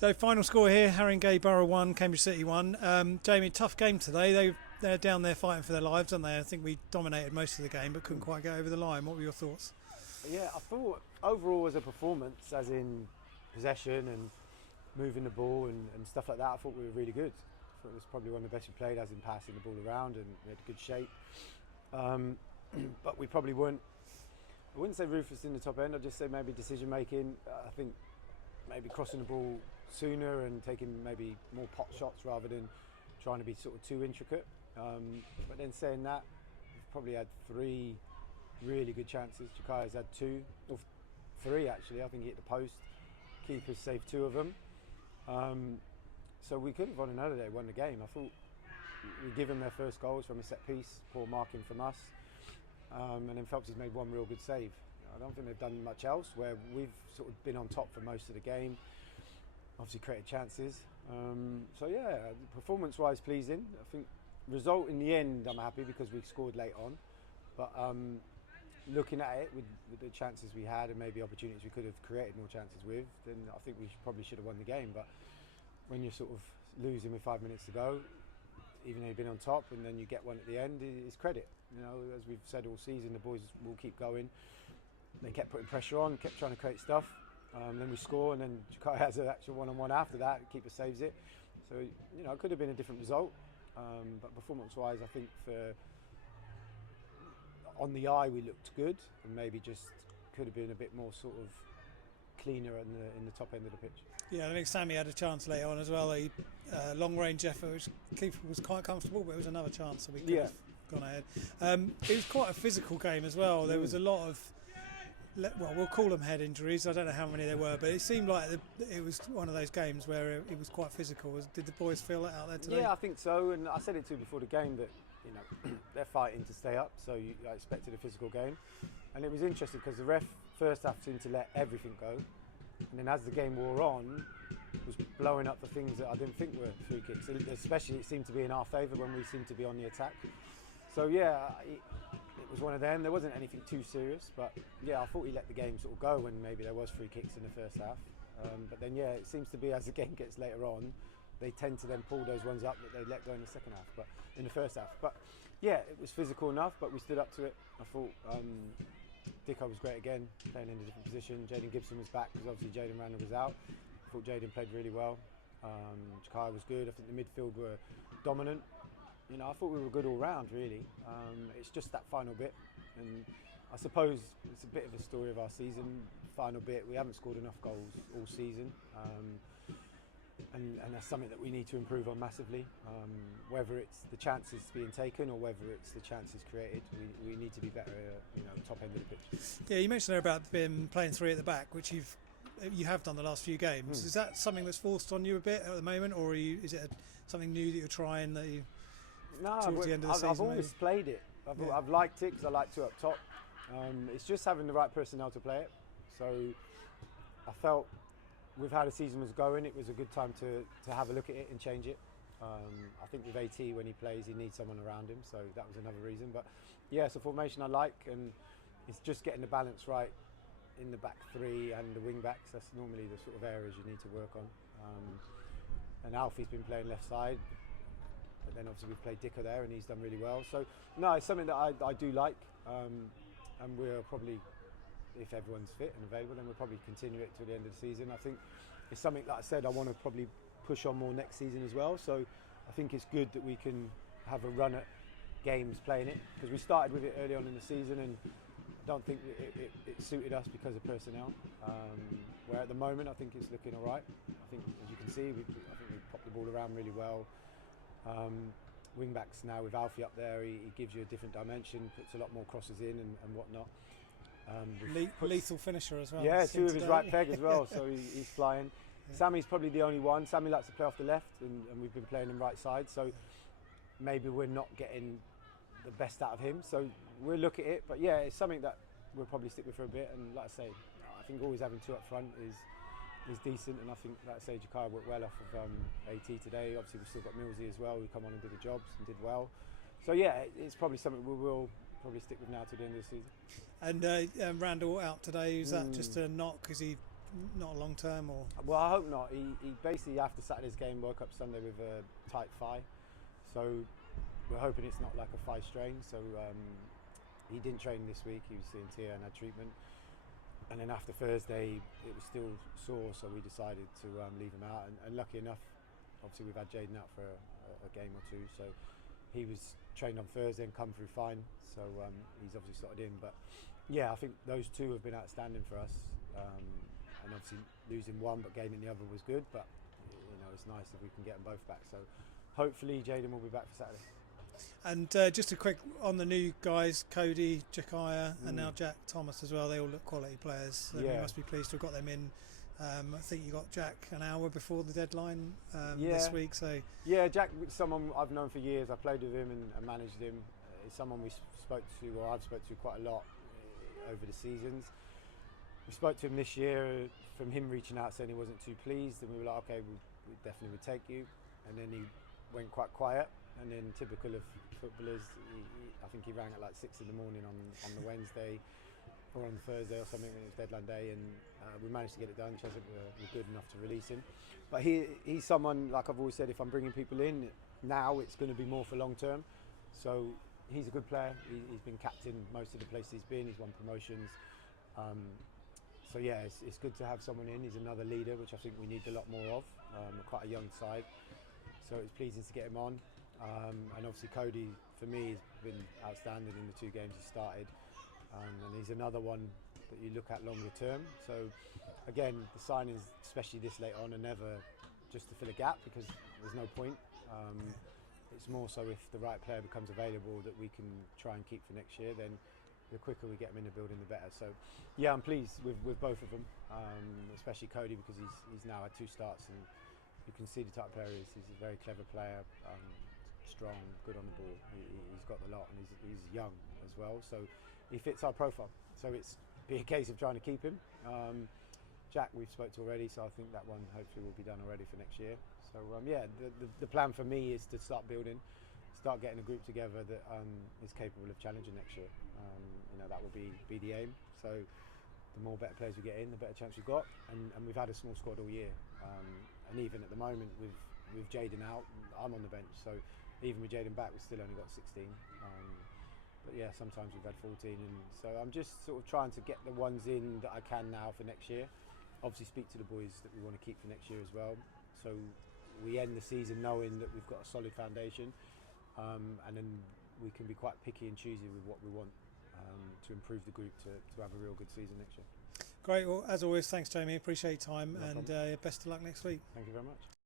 So final score here, Haringey, Borough 1, Cambridge City 1. Jamie, tough game today. They're down there fighting for their lives, aren't they? I think we dominated most of the game but couldn't quite get over the line. What were your thoughts? Yeah, I thought overall as a performance, as in possession and moving the ball and stuff like that, I thought we were really good. I thought it was probably one of the best we played, as in passing the ball around, and we had good shape. But we probably weren't, I wouldn't say ruthless in the top end, I'd just say maybe decision making. I think maybe crossing the ball sooner and taking maybe more pot shots rather than trying to be sort of too intricate. But then saying that, we've probably had 3 really good chances. Jakai's had 2, or 3 actually. I think he hit the post. Keeper's saved 2 of them. So we could have won another day, won the game. I thought we give them their first goals from a set piece, poor marking from us. And then Phelpsy's made 1 real good save. I don't think they've done much else, where we've sort of been on top for most of the game. Obviously created chances. So yeah, performance-wise pleasing. I think result in the end I'm happy because we scored late on. But looking at it with the chances we had and maybe opportunities we could have created more chances with, then I think we probably should have won the game. But when you're sort of losing with 5 minutes to go, even though you've been on top and then you get one at the end, it's credit. You know, as we've said all season, the boys will keep going. They kept putting pressure on, kept trying to create stuff. Then we score, and then Jakai has an actual one-on-one after that. Keeper saves it. So, you know, it could have been a different result. But performance-wise, I think on the eye we looked good, and maybe just could have been a bit more sort of cleaner in the top end of the pitch. Yeah, I think Sammy had a chance late on as well. A long-range effort, which keeper was quite comfortable, but it was another chance, so we could have gone ahead. It was quite a physical game as well. There was a lot of, well, we'll call them head injuries. I don't know how many there were, but it seemed like it was one of those games where it was quite physical. Did the boys feel that out there today? Yeah, I think so. And I said it too before the game that, you know, they're fighting to stay up, so I expected a physical game. And it was interesting because the ref first half seemed to let everything go, and then as the game wore on, was blowing up the things that I didn't think were free kicks. Especially it seemed to be in our favour when we seemed to be on the attack. So yeah, it was one of them. There wasn't anything too serious, but yeah, I thought he let the game sort of go when maybe there was free kicks in the first half. But then yeah, it seems to be as the game gets later on, they tend to then pull those ones up that they let go in the second half, but in the first half. But yeah, it was physical enough, but we stood up to it. I thought Dicko was great again, playing in a different position. Jaden Gibson was back because obviously Jaden Randall was out. I thought Jaden played really well. Jakai was good. I think the midfield were dominant. You know, I thought we were good all round, really. It's just that final bit, and I suppose it's a bit of a story of our season. Final bit, we haven't scored enough goals all season, and that's something that we need to improve on massively. Whether it's the chances being taken or whether it's the chances created, we need to be better, you know, top end of the pitch. Yeah, you mentioned there about playing 3 at the back, which you have done the last few games. Is that something that's forced on you a bit at the moment, or is it something new that you're trying that you? No, towards the end of the season, I've always played it. I've liked it because I like 2 up top. It's just having the right personnel to play it. So I felt with how the season was going, it was a good time to have a look at it and change it. I think with AT, when he plays, he needs someone around him, so that was another reason. But yeah, it's a formation I like, and it's just getting the balance right in the back 3 and the wing backs. That's normally the sort of areas you need to work on. And Alfie's been playing left side, but then obviously we've played Dicko there and he's done really well. So no, it's something that I do like, and we'll probably, if everyone's fit and available, then we'll probably continue it till the end of the season. I think it's something, like I said, I want to probably push on more next season as well. So I think it's good that we can have a run at games playing it, because we started with it early on in the season and I don't think it suited us because of personnel. Where at the moment I think it's looking all right. I think, as you can see, I think we popped the ball around really well. Wing backs now with Alfie up there, he gives you a different dimension, puts a lot more crosses in and whatnot. Lethal finisher as well. Yeah, 2 of his right peg as well, so he's flying. Yeah. Sammy's probably the only one. Sammy likes to play off the left, and we've been playing him right side, so maybe we're not getting the best out of him. So we'll look at it, but yeah, it's something that we'll probably stick with for a bit. And like I say, I think always having 2 up front is decent, and I think, like I say, Jakai worked well off of AT today. Obviously we've still got Millsy as well, who come on and did the jobs and did well. So yeah, it's probably something we will probably stick with now to the end of the season. And Randall out today, is that just a knock? Is he not long term, or? Well, I hope not. He basically after Saturday's game woke up Sunday with a tight thigh, so we're hoping it's not like a thigh strain. So he didn't train this week. He was seeing Tia and had treatment, and then after Thursday it was still sore, so we decided to leave him out. And lucky enough, obviously we've had Jaden out for a game or two, so he was trained on Thursday and come through fine. So he's obviously slotted in, but yeah, I think those two have been outstanding for us. And obviously losing one but gaining the other was good, but it's nice if we can get them both back. So hopefully Jaden will be back for Saturday. And just a quick on the new guys, Cody, Jakaya, and now Jack Thomas as well. They all look quality players. So you must be pleased to have got them in. I think you got Jack an hour before the deadline this week. So yeah, Jack, someone I've known for years. I played with him and managed him. He's someone we spoke to, or I've spoke to quite a lot over the seasons. We spoke to him this year from him reaching out saying he wasn't too pleased, and we were like, okay, we definitely would take you. And then he went quite quiet, and then typical of footballers, I think he rang at like 6 in the morning on the Wednesday or on the Thursday or something when it was deadline day, and we managed to get it done. Cheswick were good enough to release him. But he's someone, like I've always said, if I'm bringing people in now, it's going to be more for long term. So he's a good player. He's been captain most of the places he's been. He's won promotions. So yeah, it's good to have someone in. He's another leader, which I think we need a lot more of. Quite a young side, so it's pleasing to get him on. And obviously Cody, for me, has been outstanding in the 2 games he started. And he's another one that you look at longer term. So again, the signings, especially this late on, are never just to fill a gap, because there's no point. It's more so if the right player becomes available that we can try and keep for next year, then the quicker we get them in the building, the better. So yeah, I'm pleased with both of them, especially Cody, because he's now had 2 starts, and you can see the type of player he is. He's a very clever player, strong, good on the ball. He's got the lot, and he's young as well, so he fits our profile. So it's be a case of trying to keep him. Jack we've spoke to already, so I think that one hopefully will be done already for next year. So yeah, the plan for me is to start building, start getting a group together that is capable of challenging next year. That will be the aim. So the more better players we get in, the better chance we've got. And we've had a small squad all year. And even at the moment with Jaden out, I'm on the bench. So even with Jaden back, we've still only got 16. But yeah, sometimes we've had 14. And so I'm just sort of trying to get the ones in that I can now for next year. Obviously speak to the boys that we want to keep for next year as well. So we end the season knowing that we've got a solid foundation. And then we can be quite picky and choosy with what we want to improve the group to have a real good season next year. Great. Well, as always, thanks, Jamie. Appreciate your time, No and problem. best of luck next week. Thank you very much.